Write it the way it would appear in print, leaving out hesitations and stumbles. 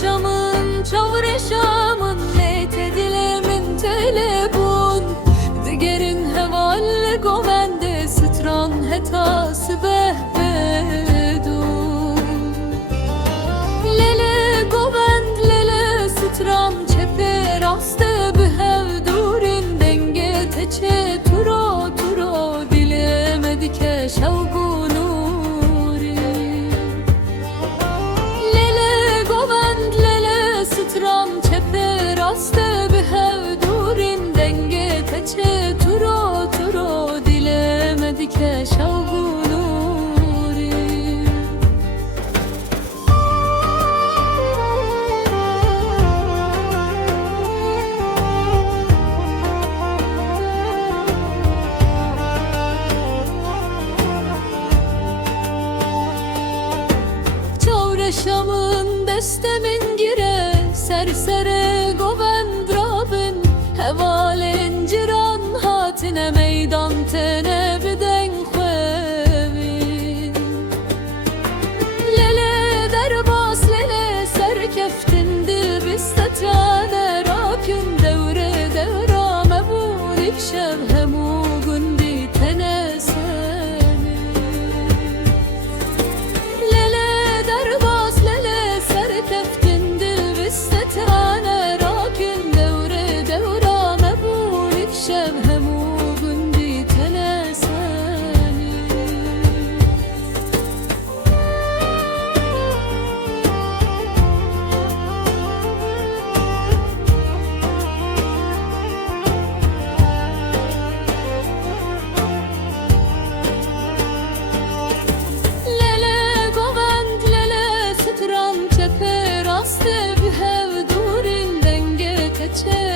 Çavreşamın, çavreşamın, let edilemin telebun. Digerin hevalle govende, stran hetası behbedun. Lele govend, lele stran, çepe raste behevdurin. Denge teçe turo turo, dilemedi ke şevgun. Stram çepe raste behevdurin. Denge teçe turo turo, dilemedi ke şavgunuri. Çavreşamın destemin gire, sersere govendrabin. Hevalen ciran hatine meydan tene biden khevin. Lele derbas lele serkeftin dil bistetane. Rakün devre devra mebul ifşev hemu gündi tene seni. Lele derbas lele serkeftin dil bistetane. Rakün devre devra mebul ifşev hemu gündi tene seni. Lele govend, lele stran çepe raste behevdurin. Denge teçe